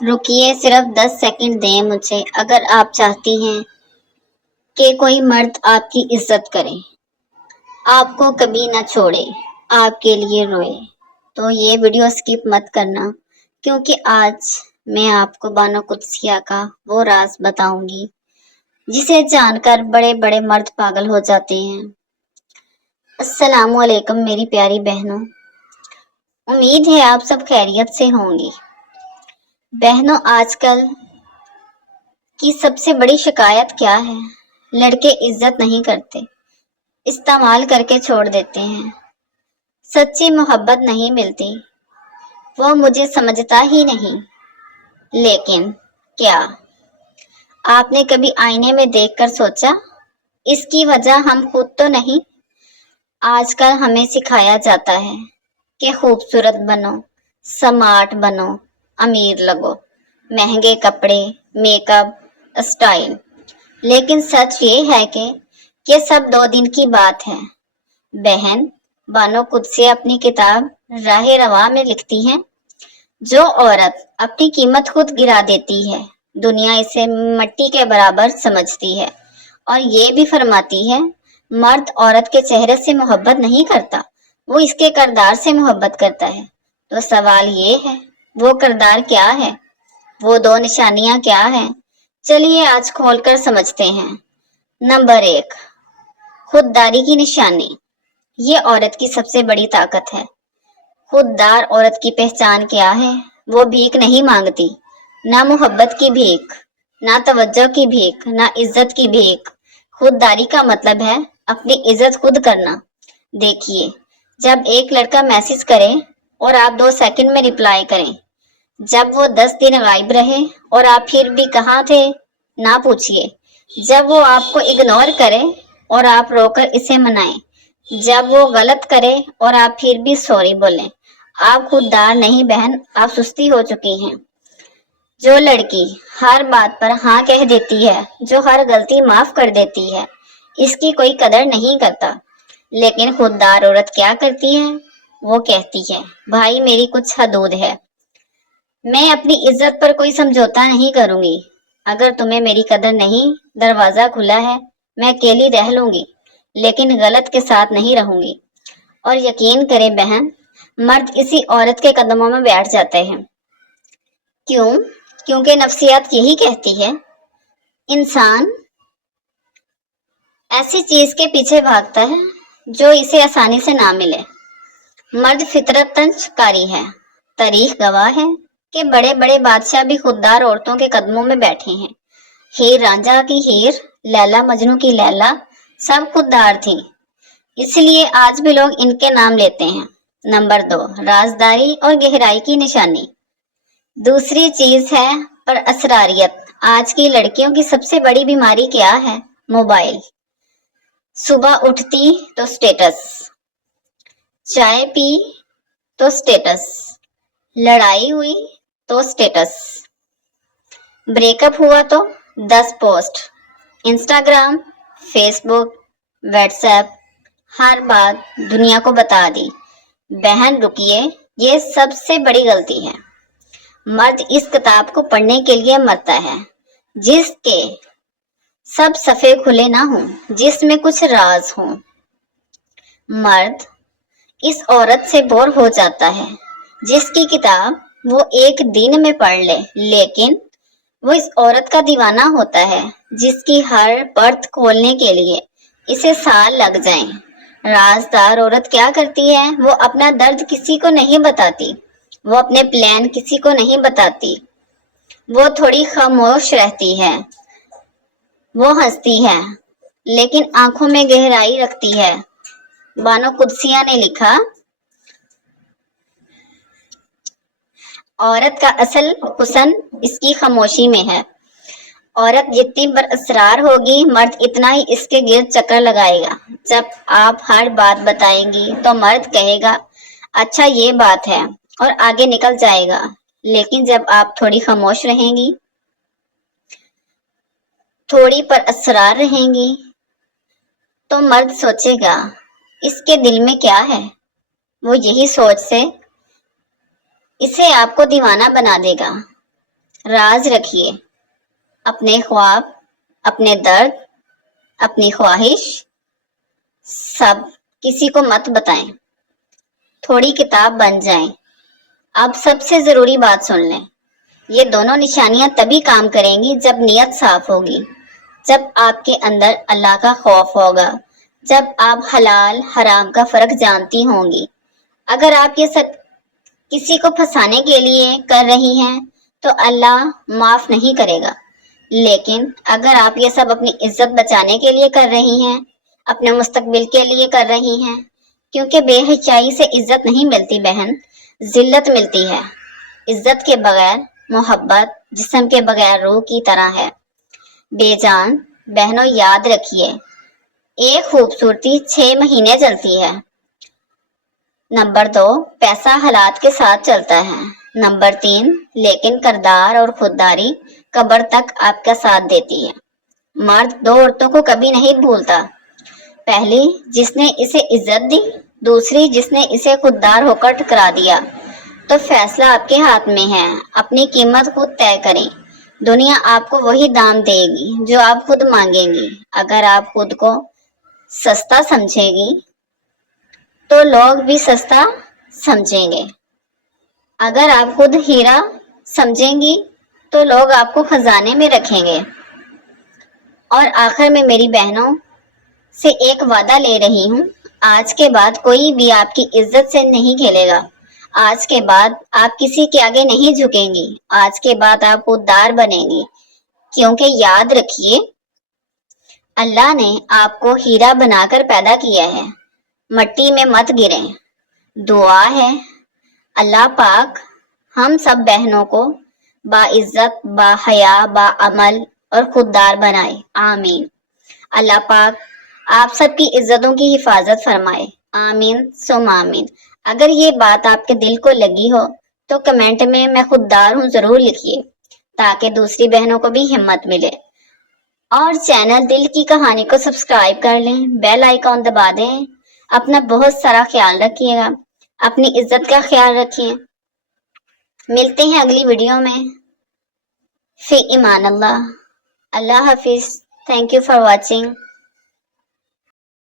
رکیے، صرف 10 سیکنڈ دیں مجھے۔ اگر آپ چاہتی ہیں کہ کوئی مرد آپ کی عزت کرے، آپ کو کبھی نہ چھوڑے، آپ کے لیے روئے، تو یہ ویڈیو سکپ مت کرنا، کیونکہ آج میں آپ کو بانو قدسیہ کا وہ راز بتاؤں گی جسے جان کر بڑے بڑے مرد پاگل ہو جاتے ہیں۔ السلام علیکم میری پیاری بہنوں، امید ہے آپ سب خیریت سے ہوں گی۔ بہنوں، آج کل کی سب سے بڑی شکایت کیا ہے؟ لڑکے عزت نہیں کرتے، استعمال کر کے چھوڑ دیتے ہیں، سچی محبت نہیں ملتی، وہ مجھے سمجھتا ہی نہیں۔ لیکن کیا آپ نے کبھی آئینے میں دیکھ کر سوچا، اس کی وجہ ہم خود تو نہیں؟ آج کل ہمیں سکھایا جاتا ہے کہ خوبصورت بنو، سمارٹ بنو، امیر لگو، مہنگے کپڑے، میک اپ، اسٹائل۔ لیکن سچ یہ ہے کہ یہ سب 2 دن کی بات ہے۔ بہن بانو قدسیہ اپنی کتاب راہ رواں میں لکھتی ہیں، جو عورت اپنی قیمت خود گرا دیتی ہے، دنیا اسے مٹی کے برابر سمجھتی ہے۔ اور یہ بھی فرماتی ہے، مرد عورت کے چہرے سے محبت نہیں کرتا، وہ اس کے کردار سے محبت کرتا ہے۔ تو سوال یہ ہے، وہ کردار کیا ہے؟ وہ 2 نشانیاں کیا ہیں؟ چلیے آج کھول کر سمجھتے ہیں۔ نمبر 1، خودداری کی نشانی۔ یہ عورت کی سب سے بڑی طاقت ہے۔ خوددار عورت کی پہچان کیا ہے؟ وہ بھیک نہیں مانگتی، نہ محبت کی بھیک، نہ توجہ کی بھیک، نہ عزت کی بھیک۔ خودداری کا مطلب ہے اپنی عزت خود کرنا۔ دیکھیے، جب ایک لڑکا میسج کرے اور آپ 2 سیکنڈ میں رپلائی کریں، جب وہ 10 دن غائب رہے اور آپ پھر بھی کہاں تھے نہ پوچھیے، جب وہ آپ کو اگنور کرے اور آپ رو کر اسے منائیں، جب وہ غلط کرے اور آپ پھر بھی سوری بولیں، آپ خوددار نہیں بہن، آپ سستی ہو چکی ہیں۔ جو لڑکی ہر بات پر ہاں کہہ دیتی ہے، جو ہر غلطی معاف کر دیتی ہے، اس کی کوئی قدر نہیں کرتا۔ لیکن خوددار عورت کیا کرتی ہے؟ وہ کہتی ہے، بھائی میری کچھ حدود ہے، میں اپنی عزت پر کوئی سمجھوتا نہیں کروں گی۔ اگر تمہیں میری قدر نہیں، دروازہ کھلا ہے، میں اکیلی رہ لوں گی، لیکن غلط کے ساتھ نہیں رہوں گی۔ اور یقین کریں بہن، مرد اسی عورت کے قدموں میں بیٹھ جاتے ہیں۔ کیوں؟ کیونکہ نفسیات یہی کہتی ہے، انسان ایسی چیز کے پیچھے بھاگتا ہے جو اسے آسانی سے نہ ملے۔ مرد فطرتاً شکاری ہے۔ تاریخ گواہ ہے کہ بڑے بڑے بادشاہ بھی خوددار عورتوں کے قدموں میں بیٹھے ہیں۔ ہیر رانجھا کی ہیر، لیلا مجنو کی لیلا، سب خوددار تھیں، اس لیے آج بھی لوگ ان کے نام لیتے ہیں۔ نمبر 2، رازداری اور گہرائی کی نشانی۔ دوسری چیز ہے پر اسراریت۔ آج کی لڑکیوں کی سب سے بڑی بیماری کیا ہے؟ موبائل۔ صبح اٹھتی تو سٹیٹس، چائے پی تو سٹیٹس، لڑائی ہوئی تو سٹیٹس، بریک اپ ہوا تو 10 پوسٹ، انسٹاگرام، فیس بک، واٹس ایپ، ہر بات دنیا کو بتا دی۔ بہن رکیے، یہ سب سے بڑی غلطی ہے۔ مرد اس کتاب کو پڑھنے کے لیے مرتا ہے جس کے سب صفحے کھلے نہ ہوں، جس میں کچھ راز ہوں۔ مرد اس عورت سے بور ہو جاتا ہے جس کی کتاب وہ ایک دن میں پڑھ لے، لیکن وہ اس عورت کا دیوانہ ہوتا ہے جس کی ہر پرت کھولنے کے لیے اسے سال لگ جائیں۔ رازدار عورت کیا کرتی ہے؟ وہ اپنا درد کسی کو نہیں بتاتی، وہ اپنے پلان کسی کو نہیں بتاتی، وہ تھوڑی خاموش رہتی ہے، وہ ہنستی ہے لیکن آنکھوں میں گہرائی رکھتی ہے۔ بانو قدسیہ نے لکھا، عورت کا اصل حسن اس کی خاموشی میں ہے۔ عورت جتنی براسرار ہوگی، مرد اتنا ہی اس کے گرد چکر لگائے گا۔ جب آپ ہر بات بتائیں گی تو مرد کہے گا، اچھا یہ بات ہے، اور آگے نکل جائے گا۔ لیکن جب آپ تھوڑی خاموش رہیں گی، تھوڑی پر اسرار رہیں گی، تو مرد سوچے گا اس کے دل میں کیا ہے۔ وہ یہی سوچ سے اسے آپ کو دیوانہ بنا دے گا۔ راز رکھیے، اپنے خواب، اپنے درد، اپنی خواہش سب کسی کو مت بتائیں، تھوڑی کتاب بن جائیں۔ اب سب سے ضروری بات سن لیں، یہ دونوں نشانیاں تبھی کام کریں گی جب نیت صاف ہوگی، جب آپ کے اندر اللہ کا خوف ہوگا، جب آپ حلال حرام کا فرق جانتی ہوں گی۔ اگر آپ یہ سب کسی کو پھنسانے کے لیے کر رہی ہیں تو اللہ معاف نہیں کرے گا، لیکن اگر آپ یہ سب اپنی عزت بچانے کے لیے کر رہی ہیں، اپنے مستقبل کے لیے کر رہی ہیں، کیونکہ بے حیائی سے عزت نہیں ملتی بہن، ذلت ملتی ہے۔ عزت کے بغیر محبت جسم کے بغیر روح کی طرح ہے۔ بے جان بہنوں یاد رکھیے، ایک خوبصورتی 6 مہینے چلتی ہے۔ نمبر 2، پیسہ حالات کے ساتھ چلتا ہے۔ نمبر 3، لیکن کردار اور خودداری قبر تک آپ کا ساتھ دیتی ہے۔ مرد 2 عورتوں کو کبھی نہیں بھولتا، پہلی جس نے اسے عزت دی، دوسری جس نے اسے خوددار ہو کر ٹھکرا دیا۔ تو فیصلہ آپ کے ہاتھ میں ہے، اپنی قیمت خود طے کریں۔ دنیا آپ کو وہی دام دے گی جو آپ خود مانگیں گی۔ اگر آپ خود کو سستا سمجھیں گی تو لوگ بھی سستا سمجھیں گے۔ اگر آپ خود ہیرا سمجھیں گی تو لوگ آپ کو خزانے میں رکھیں گے۔ اور آخر میں میری بہنوں سے ایک وعدہ لے رہی ہوں، آج کے بعد کوئی بھی آپ کی عزت سے نہیں کھیلے گا۔ آج کے بعد آپ کسی کے آگے نہیں جھکیں گی۔ آج کے بعد آپ خوددار بنیں گی، کیونکہ یاد رکھیے اللہ نے آپ کو ہیرا بنا کر پیدا کیا ہے، مٹی میں مت گریں۔ دعا ہے اللہ پاک ہم سب بہنوں کو باعزت، باحیا، باعمل اور خوددار بنائے، آمین۔ اللہ پاک آپ سب کی عزتوں کی حفاظت فرمائے، آمین ثم آمین۔ اگر یہ بات آپ کے دل کو لگی ہو تو کمنٹ میں خوددار ہوں ضرور لکھیے، تاکہ دوسری بہنوں کو بھی ہمت ملے۔ اور چینل دل کی کہانی کو سبسکرائب کر لیں، بیل آئیکن دبا دیں۔ اپنا بہت سارا خیال رکھیے گا، اپنی عزت کا خیال رکھیے۔ ملتے ہیں اگلی ویڈیو میں، فی امان اللہ۔ اللہ حافظ۔ Thank you for watching.